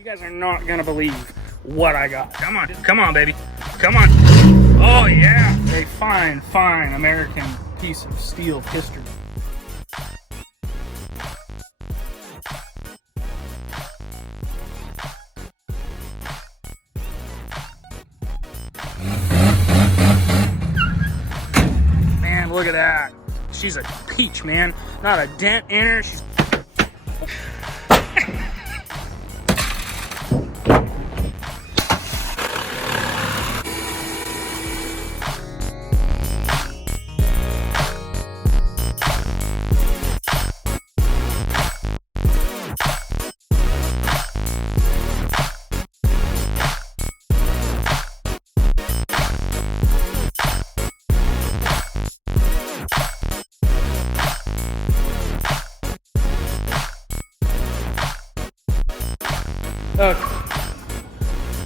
You guys are not gonna believe what I got. Come on, baby. Come on. Oh yeah, a fine American piece of steel history. Man, look at that. She's a peach, man. Not a dent in her. She's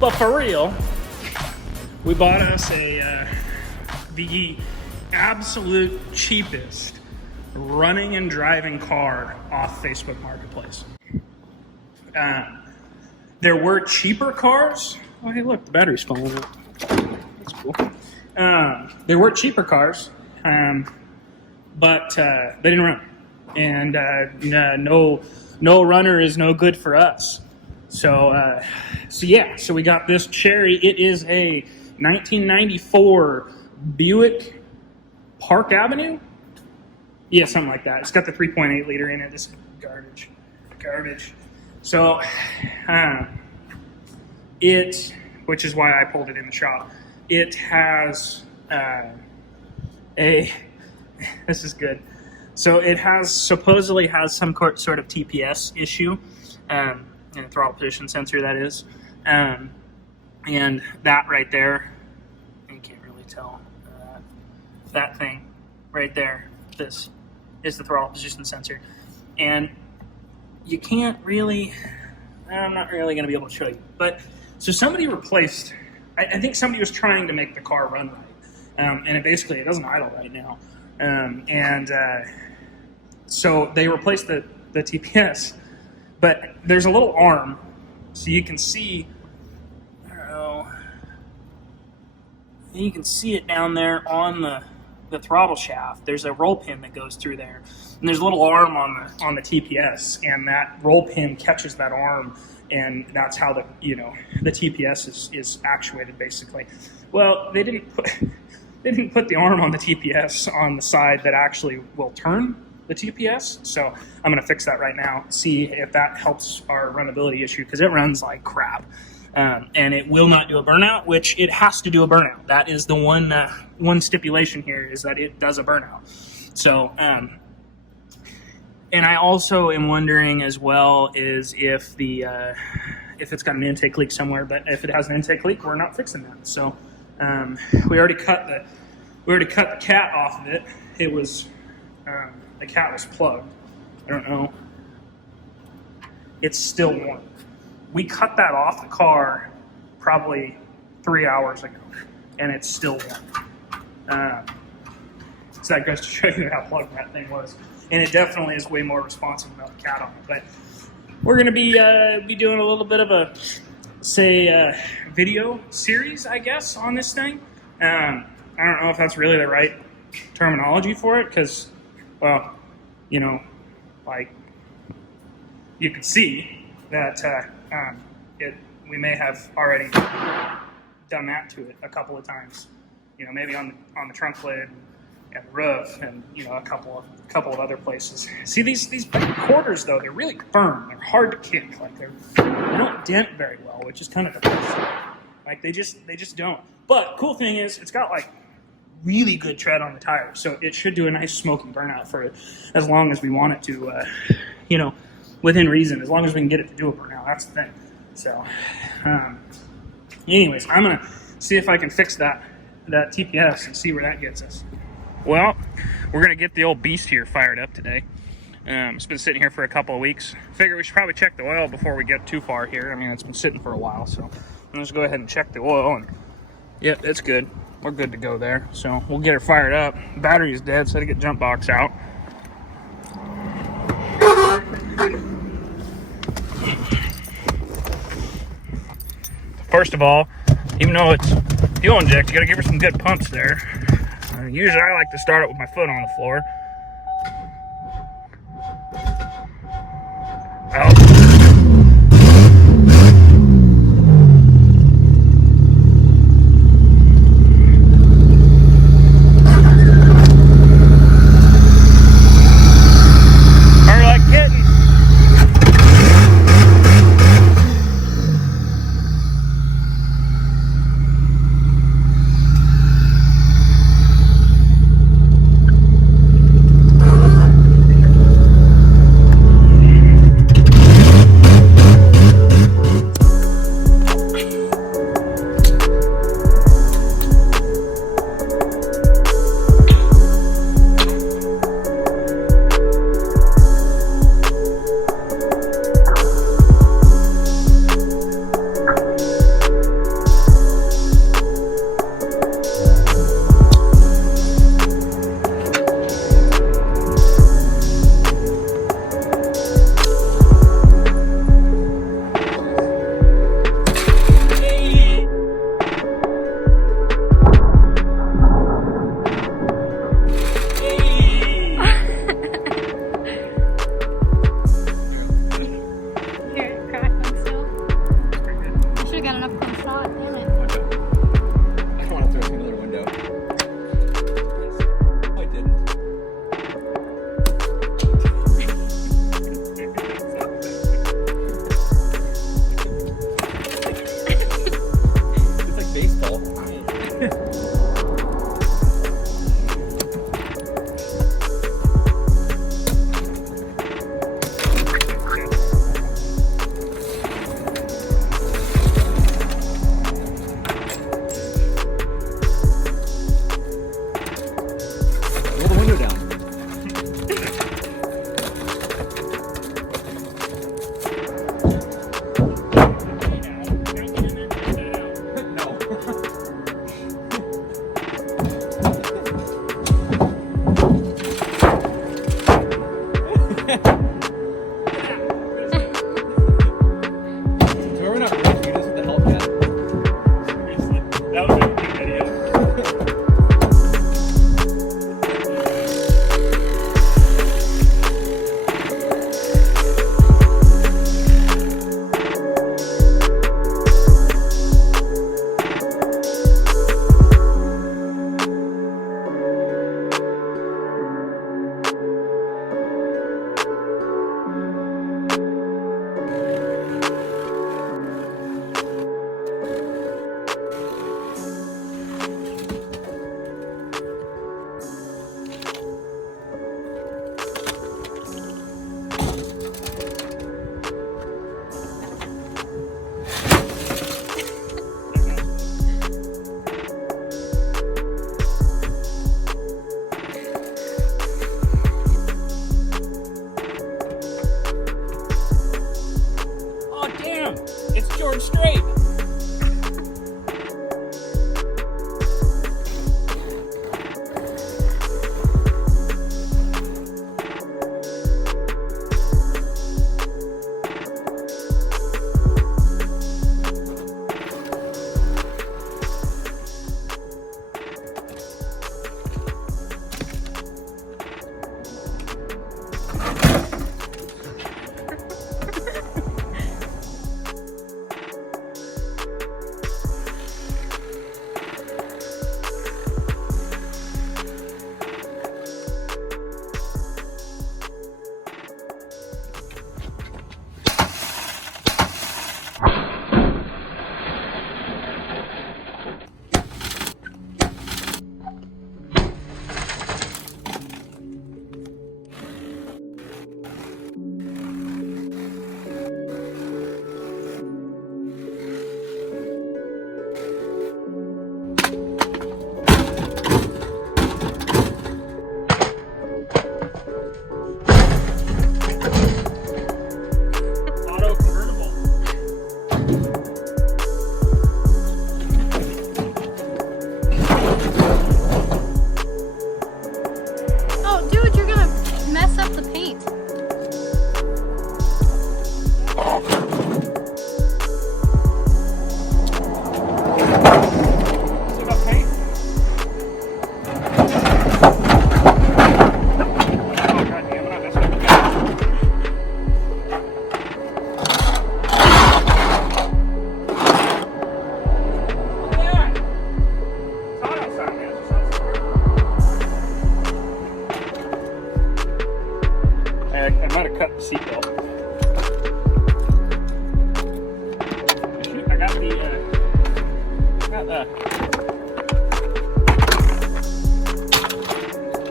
but for real, we bought us the absolute cheapest running and driving car off Facebook Marketplace. There were cheaper cars. Oh, hey, look, the battery's falling out. That's cool. There were cheaper cars, but they didn't run, and no runner is no good for us. So we got this Cherry. It is a 1994 Buick Park Avenue. Yeah, something like that. It's got the 3.8 liter in it. This is garbage. So, which is why I pulled it in the shop. It has this is good. So it supposedly has some sort of TPS issue. And throttle position sensor, that is, and that right there, you can't really tell, that thing right there, this is the throttle position sensor, and you can't really, I'm not really going to be able to show you, but so somebody replaced, I think somebody was trying to make the car run right, and it doesn't idle right now, so they replaced the TPS. But there's a little arm, so you can see, I don't know, you can see it down there on the throttle shaft. There's a roll pin that goes through there, and there's a little arm on the TPS, and that roll pin catches that arm, and that's how the TPS is actuated basically. Well, they didn't put the arm on the TPS on the side that actually will turn the TPS, so I'm going to fix that right now, see if that helps our runnability issue, because it runs like crap, and it will not do a burnout, which it has to do a burnout. That is the one stipulation here, is that it does a burnout. So, and I also am wondering as well is if it's got an intake leak somewhere, but if it has an intake leak, we're not fixing that. So, we already cut the cat off of it. It was the cat was plugged. I don't know. It's still warm. We cut that off the car probably 3 hours ago, and it's still warm. So that goes to show you how plugged that thing was. And it definitely is way more responsive without the cat on it. But we're going to be doing a little bit of a, video series, I guess, on this thing. I don't know if that's really the right terminology for it, because, well, like, you can see that we may have already done that to it a couple of times. Maybe on the trunk lid and the roof, and a couple of other places. See, these back quarters though, they're really firm. They're hard to kick. Like they don't dent very well, which is kind of depressing. Like they just don't. But cool thing is, it's got like really good tread on the tires, so it should do a nice smoking burnout for it, as long as we want it to, within reason, as long as we can get it to do a burnout. That's the thing. So, anyways, I'm gonna see if I can fix that TPS and see where that gets us. Well, we're gonna get the old beast here fired up today. It's been sitting here for a couple of weeks. Figure we should probably check the oil before we get too far here. I mean, it's been sitting for a while, so let's go ahead and check the oil. And yep, it's good. We're good to go there. So we'll get her fired up. Battery is dead, so I had to get jump box out. First of all, even though it's fuel inject, you gotta give her some good pumps there. Usually I like to start it with my foot on the floor.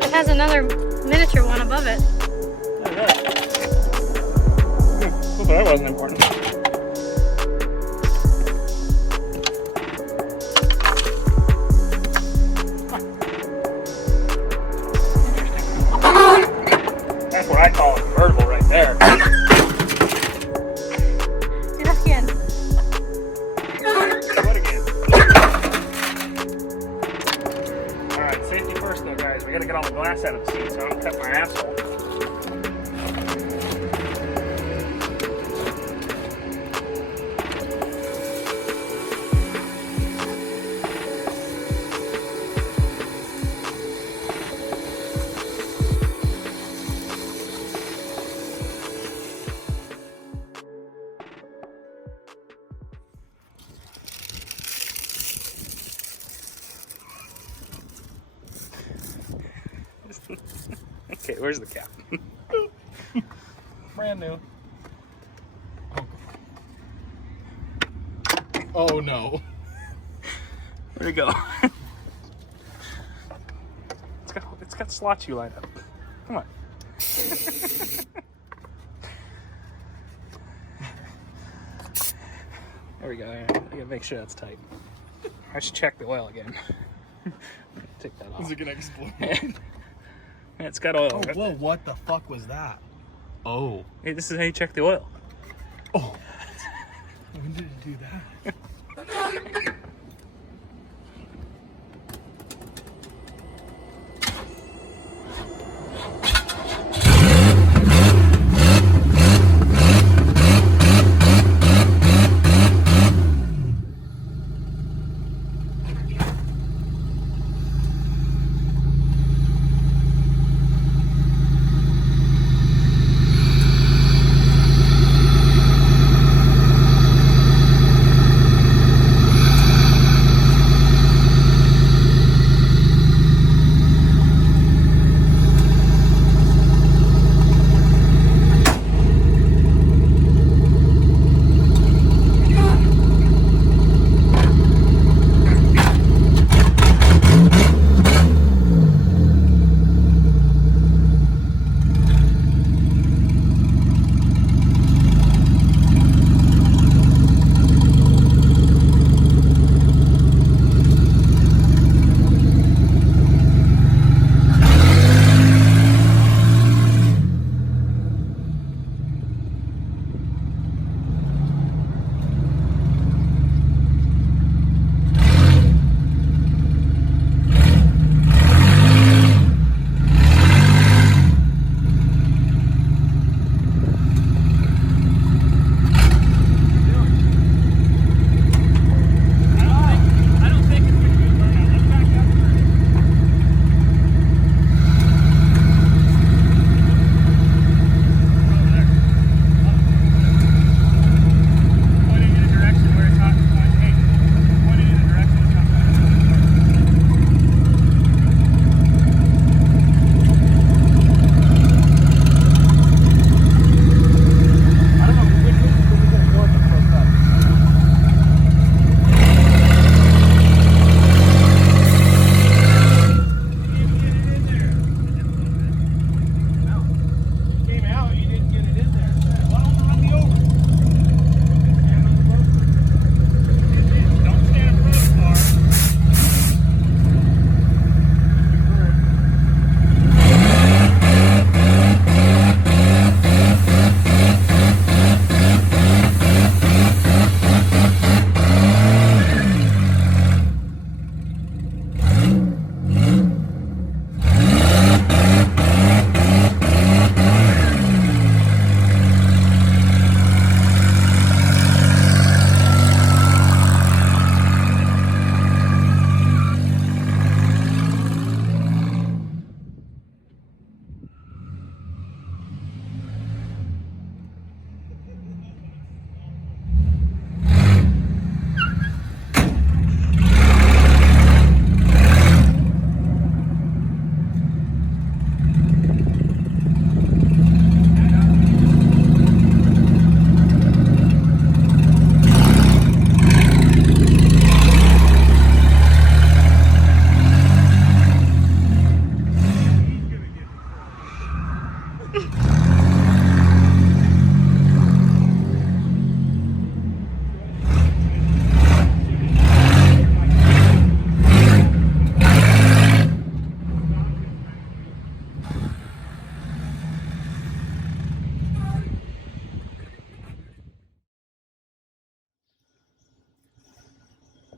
It has another miniature one above it. Oh, really? Well, that wasn't important. That's what I call a convertible right there. Do that again. What again? Alright, safety first though, guys. We gotta get all the glass out of the seat so I don't cut my asshole. Okay, where's the cap? Brand new. Oh no. Where'd it go? It's got slots you lined up. Come on. There we go. I gotta make sure that's tight. I should check the oil again. Take that off. Is it gonna explode? It's got oil. Oh, whoa, what the fuck was that? Oh. Hey, this is how you check the oil. Oh. When did it do that?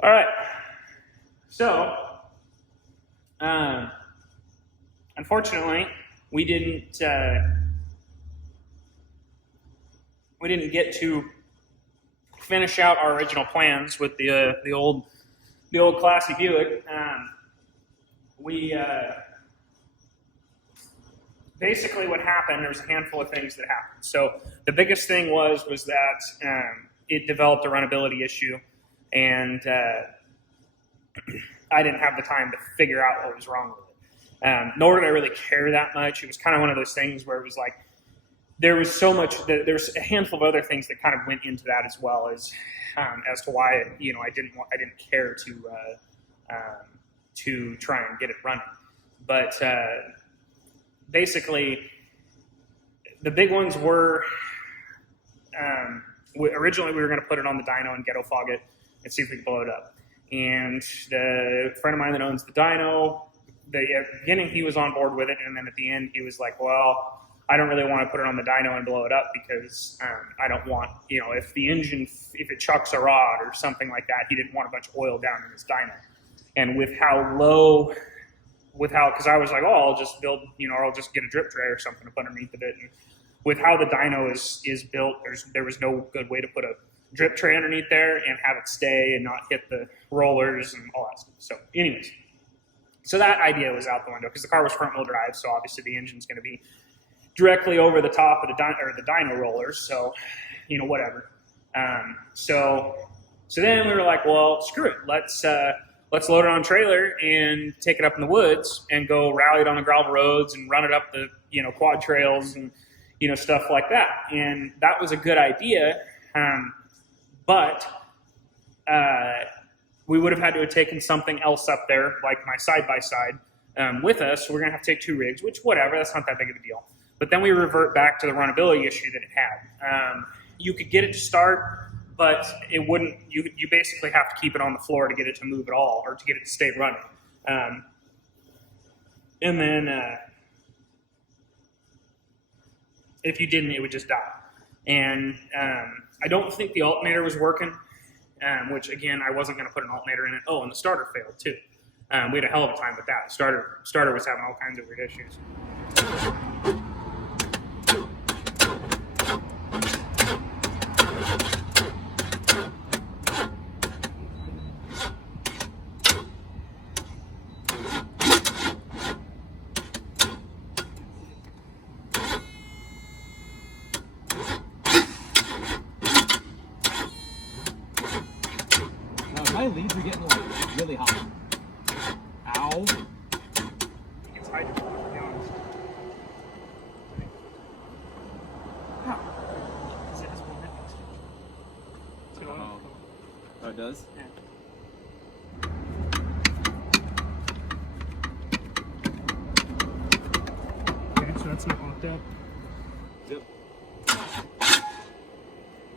All right. So, unfortunately, we didn't get to finish out our original plans with the old classy Buick. Basically what happened, there's a handful of things that happened. So the biggest thing was that it developed a runnability issue, and I didn't have the time to figure out what was wrong with it. Nor did I really care that much. It was kind of one of those things where it was like, there was so much, there's a handful of other things that kind of went into that as well as to why, I didn't care to try and get it running. But basically, the big ones were, originally we were going to put it on the dyno and ghetto fog it and see if we could blow it up. And the friend of mine that owns the dyno, at the beginning he was on board with it, and then at the end he was like, well, I don't really want to put it on the dyno and blow it up because I don't want, if the engine, if it chucks a rod or something like that, he didn't want a bunch of oil down in his dyno. And because I was like, oh, I'll just build, or I'll just get a drip tray or something to put underneath of it. And with how the dyno is built, there was no good way to put a drip tray underneath there and have it stay and not hit the rollers and all that stuff. So anyways, so that idea was out the window because the car was front wheel drive. So obviously the engine's going to be directly over the top of the dyno rollers. So, whatever. So then we were like, well, screw it. Let's load it on a trailer and take it up in the woods and go rally it on the gravel roads and run it up the, quad trails and, stuff like that. And that was a good idea. But we would have had to have taken something else up there, like my side-by-side, with us. So we're going to have to take 2 rigs, which, whatever, that's not that big of a deal. But then we revert back to the runnability issue that it had. You could get it to start, but it wouldn't. You basically have to keep it on the floor to get it to move at all, or to get it to stay running. And then if you didn't, it would just die. And I don't think the alternator was working, which again, I wasn't going to put an alternator in it. Oh, and the starter failed too. We had a hell of a time with that. Starter was having all kinds of weird issues. My leads are getting like really hot. Ow. It's hydrogen, to be honest. How? Because it has one net next to it. It's going on. Oh, it does? Yeah. Okay, so that's not locked up. Yep.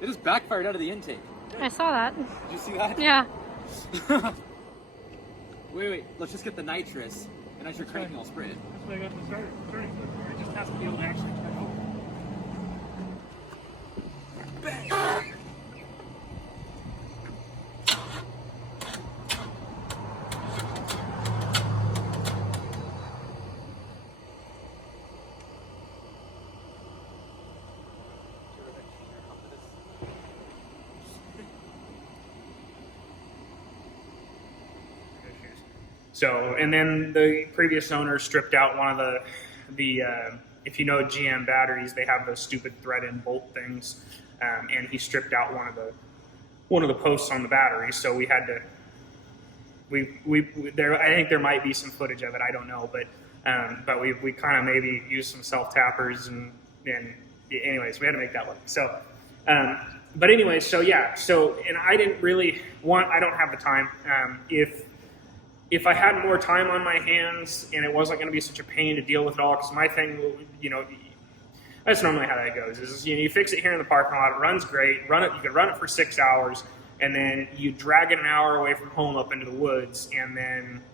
It just backfired out of the intake. I saw that. Did you see that? Yeah. Wait, let's just get the nitrous, and as you're cranking, I'll spray it. That's why I got the starting foot. It just has to be able to actually turn over. Bang! So, and then the previous owner stripped out one of the if you know GM batteries, they have those stupid thread-in bolt things, and he stripped out one of the posts on the battery. So we had to, I think there might be some footage of it. I don't know, but we kind of maybe used some self-tappers and anyways, we had to make that work. So, but anyways, so yeah, and I didn't really I don't have the time. If I had more time on my hands and it wasn't going to be such a pain to deal with it all, because my thing, that's normally how that goes. Is you fix it here in the parking lot, it runs great. You could run it for 6 hours, and then you drag it an hour away from home up into the woods, and then,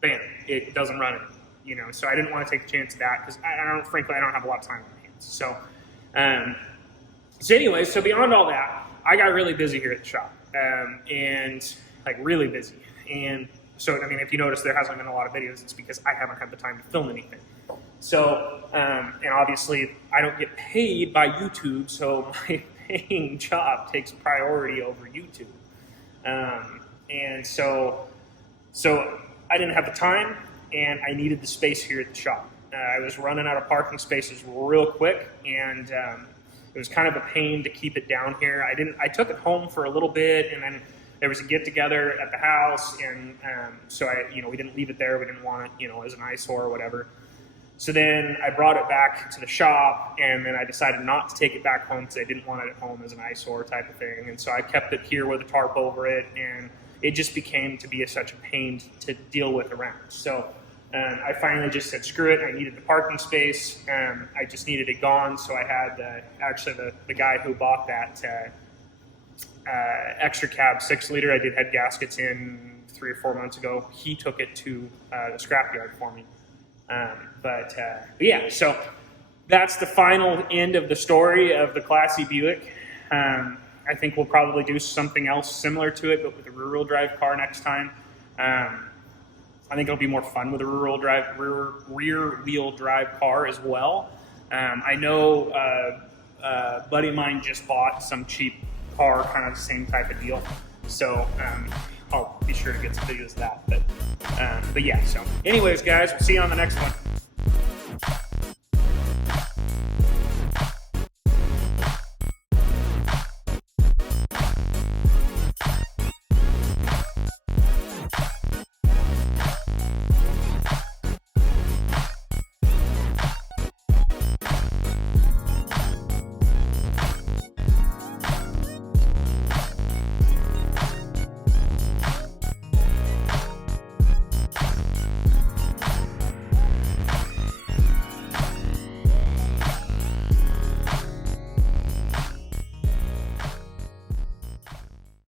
bam, it doesn't run anymore. So I didn't want to take a chance of that because frankly, I don't have a lot of time on my hands. So, anyways, so beyond all that, I got really busy here at the shop, and like really busy. And so, I mean, if you notice there hasn't been a lot of videos, it's because I haven't had the time to film anything. So, and obviously I don't get paid by YouTube, so my paying job takes priority over YouTube. And so I didn't have the time, and I needed the space here at the shop. I was running out of parking spaces real quick, and it was kind of a pain to keep it down here. I took it home for a little bit, and then there was a get together at the house, and so we didn't leave it there. We didn't want it, as an eyesore or whatever. So then I brought it back to the shop, and then I decided not to take it back home because I didn't want it at home as an eyesore type of thing. And so I kept it here with a tarp over it, and it just became to be such a pain to deal with around. So I finally just said, screw it. I needed the parking space. I just needed it gone. So I had actually the guy who bought that extra cab 6-liter, I did head gaskets in 3 or 4 months ago. He took it to the scrapyard for me. But yeah, so that's the final end of the story of the classy Buick. I think we'll probably do something else similar to it, but with a rear-wheel drive car next time. I think it'll be more fun with a rear-wheel drive car as well. I know a buddy of mine just bought some cheap car, kind of the same type of deal. So I'll be sure to get some videos of that. But yeah, so anyways, guys, we'll see you on the next one.